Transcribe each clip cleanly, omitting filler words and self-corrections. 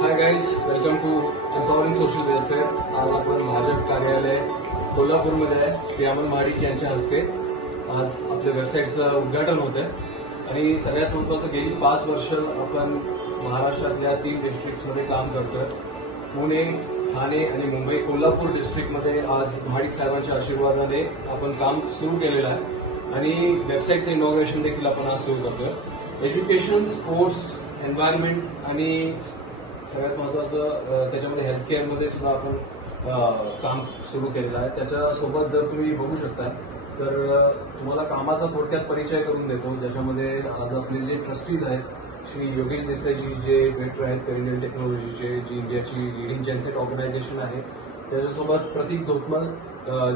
High guys, welcome to empowering social welfare. आज आपण भाजप कार्यालय कोल्हापूरमध्ये आहे. ते अमन महाडिक यांच्या हस्ते आज आपल्या वेबसाईटचं उद्घाटन होत आहे. आणि सगळ्यात महत्त्वाचं, गेली 5 वर्ष आपण महाराष्ट्रातल्या 3 डिस्ट्रिक्ट्समध्ये काम करतोय. पुणे, ठाणे आणि मुंबई. कोल्हापूर डिस्ट्रिक्टमध्ये आज महाडिक साहेबांच्या आशीर्वादाने आपण काम सुरू केलेलं आहे आणि वेबसाईटचं इनॉग्रेशन देखील आपण आज सुरू करतोय. एज्युकेशन, स्पोर्ट्स, एन्व्हायरमेंट आणि सगळ्यात महत्वाचं त्याच्यामध्ये हेल्थ केअरमध्ये सुद्धा आपण काम सुरू केलेलं आहे. त्याच्यासोबत जर तुम्ही बघू शकता तर तुम्हाला कामाचा थोडक्यात परिचय करून देतो, ज्याच्यामध्ये आज आपले जे ट्रस्टीज आहेत, श्री योगेश देसाईजी जे डायरेक्टर आहेत करिंडल टेक्नॉलॉजीचे, जी इंडियाची लिडिंग जेनसेट ऑर्गनायझेशन आहे, त्याच्यासोबत प्रतीक धोतमल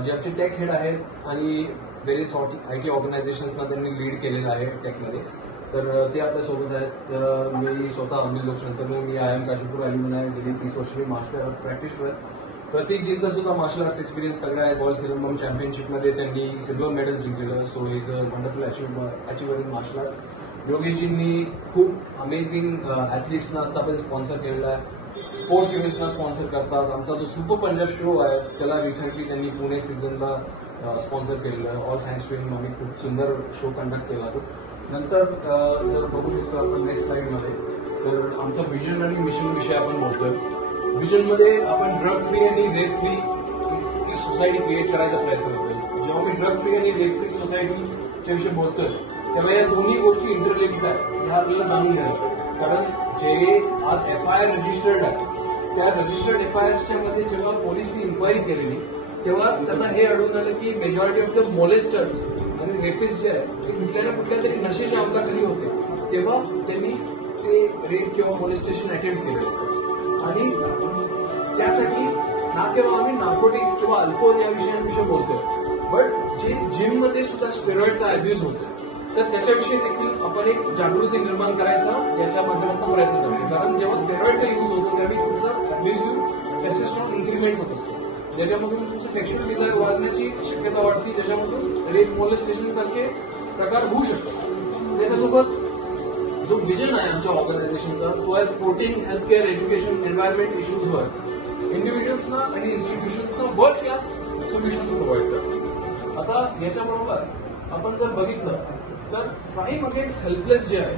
जे आमचे टेक हेड आहेत आणि वेरियस IT ऑर्गनायझेशन्सना त्यांनी लीड केलेलं आहे टेकमध्ये. तर ते आपल्यासोबत आहेत. मी स्वतः अनिल लोकशंतनू, मी IIM काशीपूर अॅल्युमिनाय आहे. गेली 30 वर्ष मी मार्शल आर्ट प्रॅक्टिशर. प्रतीकजींचा सुद्धा मार्शल आर्ट्स एक्सपिरियन्स तगडा आहे. वर्ल्ड सिरमबम चॅम्पियनशिपमध्ये त्यांनी सिल्वर मेडल जिंकलेलं. So is a wonderful achiever in martial art. योगेशजींनी खूप अमेझिंग ऍथलीट्सना आतापर्यंत स्पॉन्सर केलेला आहे. स्पोर्ट्स इव्हेंट्सना स्पॉन्सर करतात. आमचा जो सुपर पंजाब शो आहे त्याला रिसेंटली त्यांनी पुणे सीझनला स्पॉन्सर केलेलं आहे. ऑल थँक्स टू हिम. आम्ही खूप सुंदर शो कंडक्ट केला तो. नंतर जर बघू शकतो आपण नेक्स्ट स्लाइडमध्ये, तर आमचं विजन आणि मिशन विषयी आपण बोलतोय. विजनमध्ये आपण ड्रग फ्री आणि रेप फ्री सोसायटी क्रिएट करायचा प्रयत्न करतोय. जेव्हा मी ड्रग फ्री आणि रेप फ्री सोसायटीच्या विषयी बोलतोय तेव्हा या दोन्ही गोष्टी इंटरलिंक्ड आहेत, ह्या आपल्याला जाणून घ्यायचं. कारण जे आज FIR रजिस्टर्ड आहे, त्या रजिस्टर्ड FIRच्या मध्ये जेव्हा पोलिसनी इन्क्वायरी केलेली तेव्हा त्यांना हे आढळून आलं की मेजॉरिटी ऑफ द मोलेस्टर्स आणि रेपिस्ट जे आहे ते कुठल्या ना कुठल्या तरी नशेच्या अंमलाखाली होते, तेव्हा त्यांनी ते रेप किंवा मोलेस्टेशन अटेम्प्ट केले. आणि त्यासाठी ना केव्हा आम्ही नार्कोटिक्स किंवा अल्कोहोल या विषयांविषयी बोलतोय, बट जे जिममध्ये सुद्धा स्टेरॉइडचा अब्यूज होतो, तर त्याच्याविषयी देखील आपण एक जागृती निर्माण करायचा याच्या माध्यमातून प्रयत्न करतो. कारण जेव्हा स्टेरॉइडचा यूज होतो त्यावेळी तुमचा अब्युझिव्ह टेस्टोस्टेरॉन इन्क्रीमेंट होत असते, ज्याच्यामधून तुमचं सेक्शुअल डिझायर वाढण्याची शक्यता वाढते, ज्याच्यामधून रेप मोलेस्टेशन सारखे प्रकार होऊ शकतात. त्याच्यासोबत जो विजन आहे आमच्या ऑर्गनायझेशनचा तो आहे sporting, health care, education, environment इश्यूजवर इंडिव्हिज्युअल्सना आणि इन्स्टिट्यूशन्सना वर्ल्ड क्लास सोल्युशन्स प्रोव्हाइड करतो. आता याच्याबरोबर आपण जर बघितलं तर क्राईम अगेन्स्ट हेल्पलेस जे आहे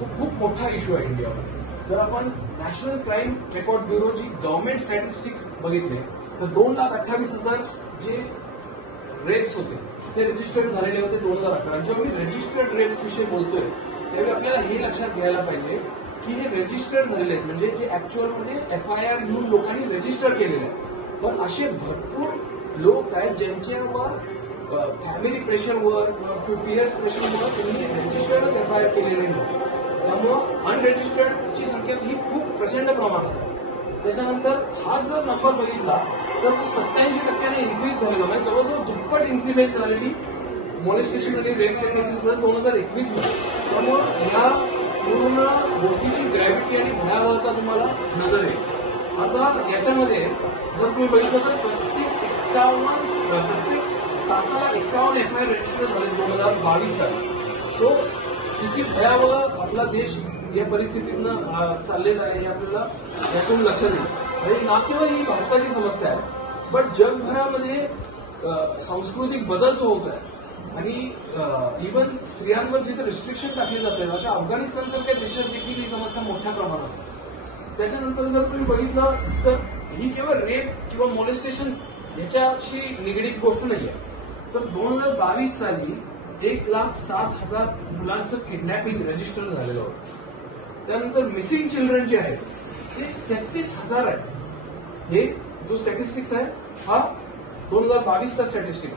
तो खूप मोठा इश्यू आहे इंडियामध्ये. जर आपण नॅशनल क्राईम रेकॉर्ड ब्युरोची गव्हर्नमेंट स्टॅटिस्टिक्स बघितले तर 2,28,000 जे रेप्स होते ते रजिस्टर्ड झालेले होते 2011. जेव्हा मी रजिस्टर्ड रेप्स विषयी बोलतोय त्यावेळी आपल्याला हे लक्षात घ्यायला पाहिजे की हे रजिस्टर्ड झालेले आहेत, म्हणजे जे ऍक्च्युअलमध्ये FIR घेऊन लोकांनी रजिस्टर केलेले आहे. पण असे भरपूर लोक आहेत ज्यांच्यावर फॅमिली प्रेशरवर किंवा पियर्स प्रेशरवर त्यांनी रजिस्टर्डच FIR केलेले नव्हते. त्यामुळं अनरजिस्टर्डची संख्या ही खूप प्रचंड प्रमाणात आहे. त्याच्यानंतर हा जर नंबर बघितला तर तो 87% इन्क्रीज झालेला, म्हणजे जवळजवळ दुप्पट इन्क्रीमेंट झालेली मोलेस्टेशन आणि रेपच्या केसेसमध्ये 2021 मध्ये. त्यामुळे ह्या पूर्ण गोष्टीची ग्रॅव्हिटी आणि भयावहता तुम्हाला नजर येईल. आता याच्यामध्ये जर तुम्ही बघितलं तर प्रत्येक तासाला 51 FIR रजिस्टर झाले 2022 साली. सो किती भयावह आपला देश या परिस्थितीनं चाललेला आहे हे आपल्याला यातून लक्षात येईल. आणि ना केवळ ही भारताची समस्या आहे, बट जगभरामध्ये सांस्कृतिक बदल जो होत आहे आणि इव्हन स्त्रियांवर जिथे रिस्ट्रिक्शन टाकले जात आहेत अशा अफगाणिस्तानसारख्या देशात देखील ही समस्या मोठ्या प्रमाणात आहे. त्याच्यानंतर जर तुम्ही बघितलं तर ही केवळ रेप किंवा मोलेस्टेशन याच्याशी निगडीत गोष्ट नाही आहे. तर 2022 साली 1,07,000 मुलांचं किडनॅपिंग रजिस्टर झालेलं होतं. त्यानंतर मिसिंग चिल्ड्रन जे आहेत ते 33,000 आहेत. हे जो स्टॅटिस्टिक्स आहे हा 2022चा स्टॅटिस्टिक.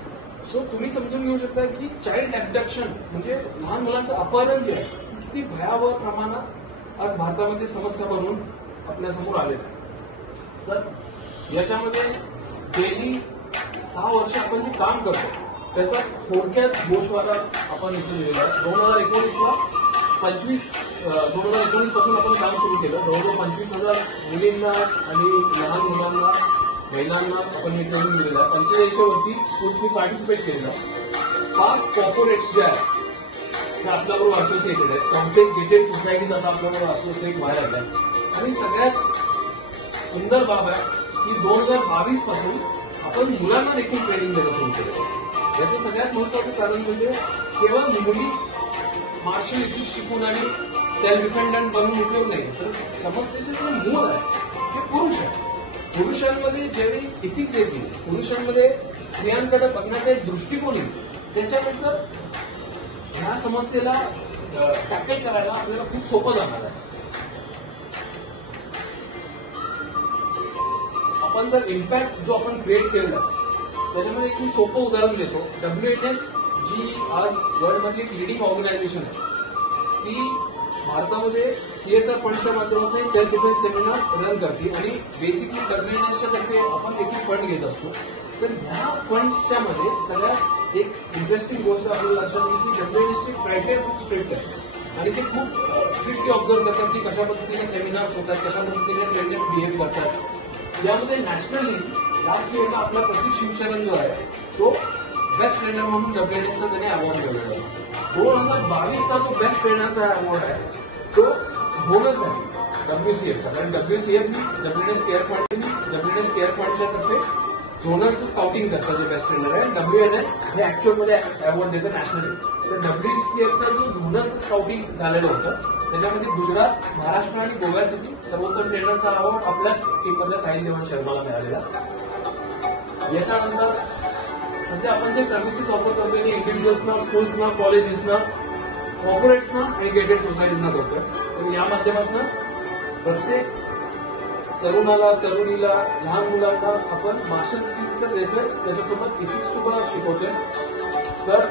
सो तुम्ही समजून घेऊ शकता की चाइल्ड ऍबडक्शन म्हणजे लहान मुलांचं अपहरण जे आहे किती भयावह प्रमाणात आज भारतामध्ये समस्या बनून आपल्यासमोर आलेलं आहे. तर याच्यामध्ये गेली 6 वर्ष आपण जे काम करतो त्याचा थोडक्यात गोषवारा आपण इथे लिहिलेला आहे. 2019ला 2019 पासून आपण काम सुरू केलं. जवळजवळ 25,000 मुलींना आणि लहान मुलांना, महिलांना आपण हे ट्रेनिंग दिलेलं आहे. 45 वरती स्कूल्सनी पार्टिसिपेट केलेलं. 5 कॉर्पोरेट्स जे आहेत ते आपल्याबरोबर असोसिएटेड आहेत. कॉम्प्लेक्स गेटेड सोसायटीज आता आपल्याबरोबर असोसिएट व्हायला लागतात. आणि सगळ्यात सुंदर बाब आहे की 2022 पासून आपण मुलांना देखील ट्रेनिंग देणं सुरू केलं. याचं सगळ्यात महत्वाचं कारण म्हणजे केवळ मुली मार्शल इथिक्स शिकून आणि सेल्फ डिपेंडंट बनून उपयोग नाही, तर समस्येचे जे मूळ आहे ते पुरुष आहे. पुरुषांमध्ये ज्यावेळी इथिक्स येतील, पुरुषांमध्ये स्त्रियांकडे बघण्याचा एक दृष्टिकोन येईल, त्याच्यानंतर ह्या समस्येला टॅकल करायला आपल्याला खूप सोपं जाणार आहे. आपण जर इम्पॅक्ट जो आपण क्रिएट केलेला त्याच्यामध्ये एक मी सोपं उदाहरण देतो. WNS जी आज वर्ल्ड मधली लिडिंग ऑर्गनायझेशन आहे, ती भारतामध्ये CSR फंडच्या माध्यमातून सेल्फ डिफेन्स सेमिनार रन करते आणि बेसिकली WNSच्या तर्फे आपण देखील फंड घेत असतो. तर ह्या फंड्सच्या मध्ये सगळ्यात एक इंटरेस्टिंग गोष्ट आपल्याला लक्षात येईल की WNSचे क्रायटेरिया खूप स्ट्रिक्ट आहे आणि ते खूप स्ट्रिक्टली ऑब्झर्व करतात की कशा पद्धतीने सेमिनार्स होतात, कशा पद्धतीने ट्रेनर्स बिहेव करतात. यामध्ये नॅशनली लास्ट इयरला आपला प्रतीक शिवशरण जो आहे तो बेस्ट ट्रेनर म्हणून WNSचा त्याने अवॉर्ड मिळवला. 2022चा जो बेस्ट ट्रेनरचा अवॉर्ड आहे तो झोनच आहे WCFचा, कारण WCF WNS केअर फंडच्या तर्फे झोनलचं स्काउटिंग करतं जे बेस्ट ट्रेनर आहे. WNS हे ऍक्च्युअल मध्ये अवॉर्ड देतं नॅशनली. तर WCFचा जो झोनलचं स्काउटिंग झालेलं होतं त्याच्यामध्ये गुजरात, महाराष्ट्र आणि गोव्यासाठी सर्वोत्तम ट्रेनरचा अवॉर्ड आपल्याच टीममधल्या साहिल देवान शर्माला मिळालेला. याच्यानंतर सध्या आपण जे सर्व्हिसेस ऑफर करतोय ते इंडिव्हिज्युअल्सना, स्कूल्सना, कॉलेजेसना, कॉर्पोरेट्सना आणि गेटेड सोसायटीजना करतोय. तर या माध्यमातून प्रत्येक तरुणाला, तरुणीला, लहान मुलांना आपण मार्शल स्किल्स तर देतोय, त्याच्यासोबत इथिक्स सुद्धा शिकवतोय. तर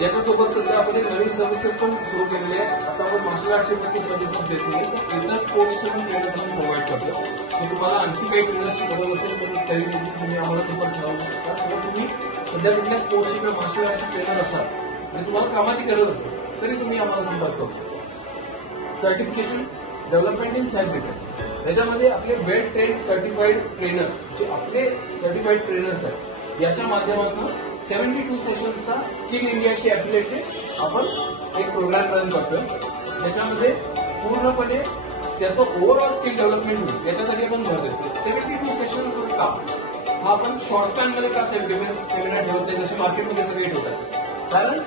याच्यासोबत सध्या आपण एक नवीन सर्व्हिसेस पण सुरू केलेली आहे. आता आपण मार्शल आर्टची मोठी सर्व्हिसेस देत नाही, तर इतर स्पोर्ट्सचे पण ट्रेनर्स आपण प्रोव्हाइड करतो. तर तुम्हाला आणखी काही ट्रेनर्सची गरज असेल तर तरी तुम्ही आम्हाला संपर्क साधू शकता. किंवा तुम्ही सध्या कुठल्या स्पोर्ट्सची किंवा मार्शल आर्टची ट्रेनर असाल आणि तुम्हाला कामाची गरज असेल तरी तुम्ही आम्हाला संपर्क करू शकता. Certification development in self defence, त्याच्यामध्ये आपले वेल ट्रेन सर्टिफाईड ट्रेनर्स जे आपले सर्टिफाईड ट्रेनर्स आहेत याच्या माध्यमातून 72 सेशन्सचा स्किल इंडियाशी अफिलिएटेड आपण एक प्रोग्राम रन करतोय. त्याच्यामध्ये पूर्णपणे त्याचं ओव्हरऑल स्किल डेव्हलपमेंट होईल याच्यासाठी आपण भर देतो. 72 सेशन्स का हा आपण शॉर्ट स्पॅन मध्ये का सेल्फ डिफेन्स सेमिनार ठेवतोय जसे मार्केटमध्ये सगळे ठेवतात, कारण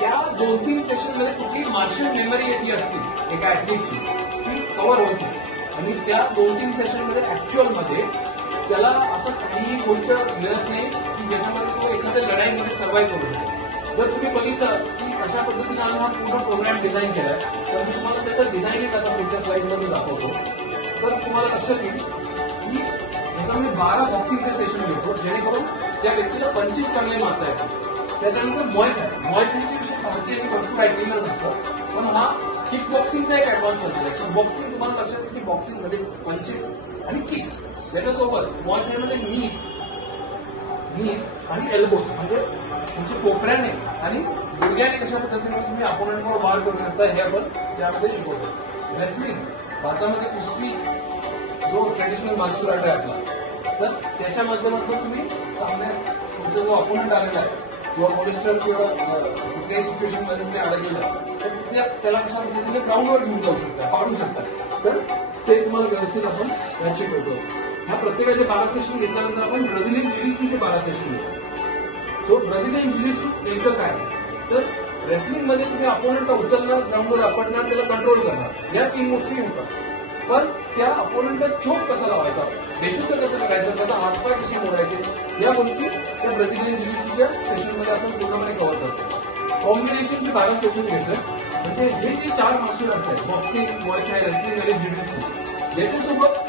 त्या 2-3 सेशन मध्ये कुठली मार्शल मेमरी याची असतील एका ऍथलीटची ती कव्हर होती आणि त्या 2-3 सेशन मध्ये ऍक्च्युअल मध्ये त्याला असं काही गोष्ट मिळत नाही की ज्याच्यामध्ये तो एखाद्या लढाईमध्ये सर्व्हाइव्ह करू शकतो. जर तुम्ही बघितलं की कशा पद्धतीने आम्ही हा पूर्ण प्रोग्राम डिझाईन केला तर मी तुम्हाला त्याचं डिझाईन आता पुढच्या स्लाइडमध्ये दाखवतो. तर तुम्हाला लक्षात येईल की त्याच्यामध्ये 12 बॉक्सिंगचे सेशन घेतो जेणेकरून त्या व्यक्तीला 25 चांगले मारता येतात. त्याच्यानंतर मॉयथचे विषय भारतीय भरपूर ऐकलेलं नसतं, पण हा किक बॉक्सिंगचा एक ऍडव्हान्स मध्ये बॉक्सिंग तुम्हाला लक्षात येईल की बॉक्सिंग मध्ये पंचेस आणि किक्स याच्यासोबत मॉयथमध्ये नीज आणि एल्बोज म्हणजे तुमचे कोपऱ्याने आणि गुडघ्याने कशा पद्धतीने तुम्ही अपोनंटवर वार करू शकता हे आपण त्यामध्ये शिकवतो. रेसलिंग भारतामध्ये कुस्ती जो ट्रेडिशनल मार्शल आर्ट आहे आपला, तर त्याच्या माध्यमातून तुम्ही सामन्यात तुमचा जो अपोनंट आलेला आहे किंवा मॉनिस्टर किंवा कुठल्याही सिच्युएशन मध्ये तुम्ही अडकलेला तर त्याला कशा पद्धतीने ग्राउंडवर घेऊन जाऊ शकता, पाडू शकता. तर ते तुम्हाला व्यवस्थित आपण शिकवतो. ह्या प्रत्येकाचे 12 सेशन घेतल्यानंतर आपण ब्राझिलियन जिजित्सूचे 12 सेशन घेतो. सो ब्राझिलियन जिजित्सू नेमकं काय तर रेसलिंग मध्ये तुम्ही अपोनंटला उचलणार, ग्राउंडवर आपटणार, त्याला कंट्रोल करणार, या 3 गोष्टी होतात. पण त्या अपोनंटला चोक कसा लावायचा, बेशुद्ध कसं करायचं, त्याचा हातपाय कसे मोडायचे, या गोष्टी त्या ब्राझिलियन जिजित्सूच्या सेशनमध्ये आपण पूर्णपणे कव्हर करतो. कॉम्बिनेशनचे 12 सेशन घेतलं म्हणजे हे जे 4 मार्शल आर्ट्स आहेत बॉक्सिंग, मुay थाय, रेसलिंग आणि जिजित्सू, याच्यासोबत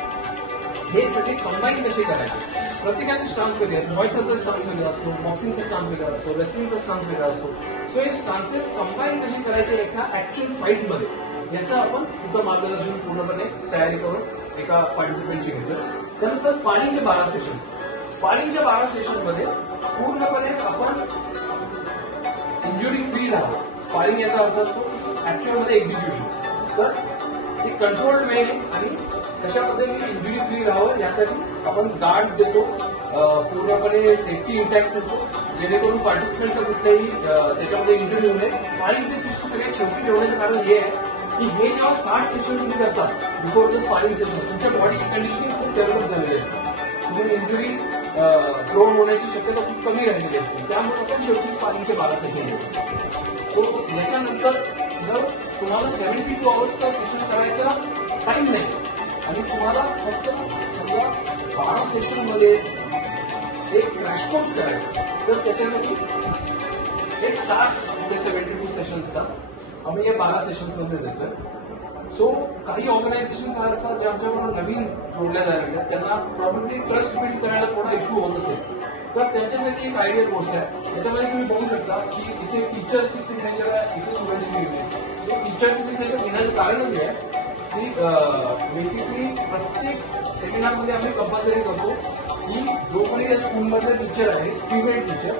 हे सगळे कंबाईन कसे करायचे. प्रत्येकाचे स्टान्स वेगळे आहेत. मुay थायचा स्टान्स वेगळा असतो, बॉक्सिंगचा स्टान्स वेगळा असतो, रेसलिंगचा स्टान्स वेगळा असतो. सो हे स्टान्सेस कंबाईन कसे करायचे एका ऍक्च्युअल फाईट मध्ये याचं आपण इथं मार्गदर्शन पूर्णपणे तयारी करून एका पार्टिसिपेंटची घेतो. त्यानंतर स्पारिंगचे 12 सेशन. स्पारिंगच्या 12 सेशन मध्ये पूर्णपणे आपण इंजुरी फ्री राहावं. स्पारिंग याचा अर्थ असतो ऍक्च्युअल मध्ये एक्झिक्युशन. तर ते कंट्रोल्ड वेने आणि कशा पद्धतीने इंजुरी फ्री राहावं यासाठी आपण गार्ड्स देतो, पूर्णपणे सेफ्टी इंटॅक्ट करतो जेणेकरून पार्टिसिपेंटला कुठल्याही त्याच्यामध्ये इंजुरी होऊ नये. स्पारिंगचे सेशन सगळ्यात शेवटी ठेवण्याचं कारण हे आहे की हे जेव्हा 60 सेशन तुम्ही करता बिफोर द स्पारिंग सेशन, तुमच्या बॉडी कंडिशनिंग खूप डेव्हलप झालेली असते, तुम्ही इंजुरी प्रोन होण्याची शक्यता खूप कमी राहिलेली असते. त्यामुळे आपण शेवटी स्पारिंगचे 12 सेशन घेतो. सो याच्यानंतर जर तुम्हाला 72 आवर्सचा सेशन करायचा टाइम नाही आणि तुम्हाला फक्त समजा 12 सेशन मध्ये एक क्रॅश कोर्स करायचा, तर त्याच्यासाठी एक 60 ते 72 सेशन्सचा आम्ही या 12 सेशन्स मध्ये देतोय. सो काही ऑर्गनायझेशन असतात जे आमच्याबरोबर नवीन जोडल्या जायला त्यांना प्रॉब्लेमली ट्रस्ट बिल्ड करायला थोडा इश्यू होत असेल, तर त्यांच्यासाठी एक आयडियल गोष्ट आहे. त्याच्यामध्ये तुम्ही बघू शकता की इथे टीचर्सची सिग्नेचर आहे, इथे स्टुडंटची सिग्नेचर. टीचरची सिग्नेचर घेण्याचं कारणच हे आहे की बेसिकली प्रत्येक सेमिनारमध्ये आम्ही कंपल्सरी करतो की जो कोणी या स्कूलमधला टीचर आहे, फिमेल टीचर,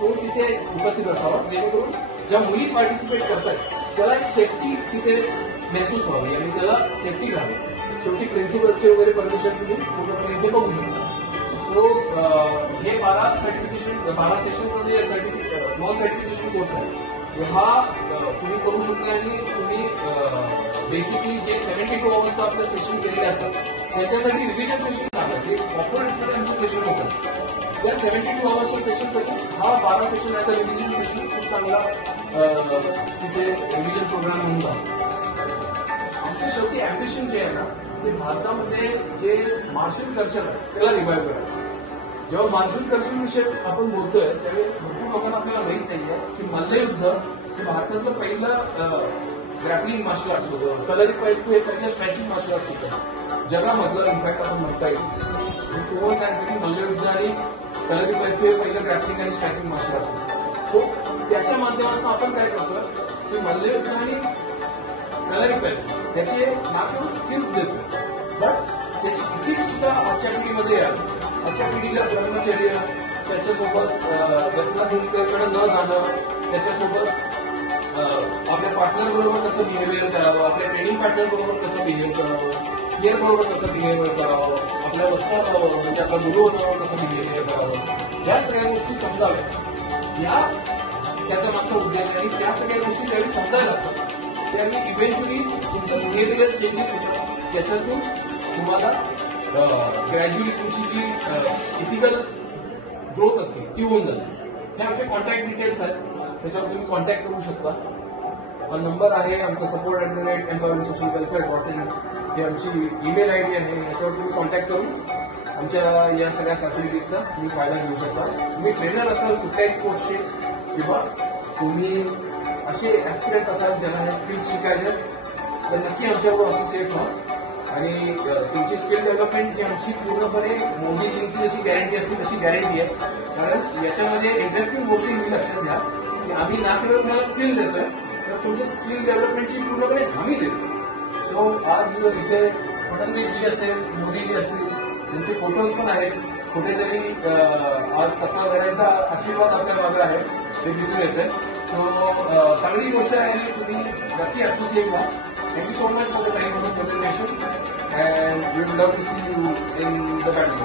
तो तिथे उपस्थित असावा, जेणेकरून ज्या मुली पार्टिसिपेट करतात त्याला एक सेफ्टी तिथे महसूस व्हावी आणि त्याला सेफ्टी राहावी. शेवटी प्रिन्सिपलचे वगैरे परमिशन तुम्ही पूर्णपणे इथे बघू शकता. सो हे 12 सेशन नॉन सर्टिफिकेशन कोर्स आहे, हा तुम्ही करू शकता आणि तुम्ही बेसिकली जे 72 आवर्सचा आपलं सेशन केलेले असतात त्यांच्यासाठी रिव्हिजन सेशन सांगतात, जे कॉर्पोरेट्समध्ये त्यांचं सेशन होतं. त्या 72 आवर्सच्या सेशनसाठी हा 12 सेशन याचा रिव्हिजन सेशन खूप चांगला तिथे रिव्हिजन प्रोग्राम म्हणून जातो. आमचं शेवटी अँबिशन जे आहे ना, ते भारतामध्ये जे मार्शल कल्चर आहे त्याला रिवाईव्ह करायचं. जेव्हा मार्शल कल्चर विषयी आपण बोलतोय त्यावेळी भरपूर लोकांना आपल्याला माहित नाहीये की मल्लयुद्ध हे भारतातलं पहिलं ग्रॅपलिंग मार्शल आर्ट्स होतं. कलरीपायटू हे पहिलं स्ट्रायकिंग मार्शल आर्ट्स होतं जगामधलं. इनफॅक्ट आपण म्हणता येईल कोवल सायन्ससाठी मल्लयुद्ध आणि कलरीपायटू हे पहिलं ग्रॅपलिंग आणि स्ट्रायकिंग मार्शल आर्ट्स होतं. सो त्याच्या माध्यमातून आपण काय करतोय की मल्लयुद्ध आणि कलरीपायटू त्याचे ना केवळ स्किल्स देतो, बट त्याची इथिक्स सुद्धा आजच्या पिढीमध्ये आहे. आजच्या पिढीला ब्रह्मचर्य, त्याच्यासोबत व्यसनाधीनतेकडे न जाणं, त्याच्यासोबत आपल्या पार्टनर बरोबर कसं बिहेवियर करावं, आपल्या ट्रेनिंग पार्टनर बरोबर कसं बिहेव्ह करावं, पेअर बरोबर कसं बिहेवियर करावं, आपल्या म्हणजे आपल्या गुरु बरोबर कसं बिहेवियर करावं, या सगळ्या गोष्टी समजाव्या, या त्याचा मागचा उद्देश आहे. आणि त्या सगळ्या गोष्टी ज्यावेळी समजायला लागतात त्यावेळी इव्हेंच्युअली तुमचं बिहेवियर चेंजेस होतं. त्याच्यातून तुम्हाला ग्रॅज्युअली तुमची जी इथिकल ग्रोथ असते ती होऊन जाते. हे आमचे कॉन्टॅक्ट डिटेल्स आहेत, त्याच्यावर तुम्ही कॉन्टॅक्ट करू शकता. हा नंबर आहे आमचा support@empowermentsocialwelfare.in, ही आमची ईमेल आयडी आहे. ह्याच्यावर तुम्ही कॉन्टॅक्ट करून आमच्या या सगळ्या फॅसिलिटीजचा तुम्ही फायदा घेऊ शकता. तुम्ही ट्रेनर असाल कुठल्याही स्पोर्ट्सचे किंवा तुम्ही असे ऍस्पिरंट असाल ज्यांना ह्या स्किल्स शिकायचे तर नक्की आमच्याबरोबर असोसिएट व्हा. आणि तुमची स्किल डेव्हलपमेंट ही आमची पूर्णपणे मोदीजींची जशी गॅरंटी असते तशी गॅरंटी आहे. कारण याच्यामध्ये इंटरेस्टिंग गोष्टी मी लक्षात घ्या की आम्ही ना केवळ तुम्हाला स्किल देतोय तर तुमच्या स्किल डेव्हलपमेंटची पूर्णपणे हमी देतो. सो आज इथे फडणवीसजी असेल, मोदीजी असतील, त्यांचे फोटोज पण आहेत. कुठेतरी आज सत्ता देण्याचा आशीर्वाद आपल्या मागे आहे ते दिसून येते. सो चांगली गोष्ट आहे आणि तुम्ही नक्की असोसिएट व्हा. Thank you so much for the time for the presentation, and we would love to see you in the battle.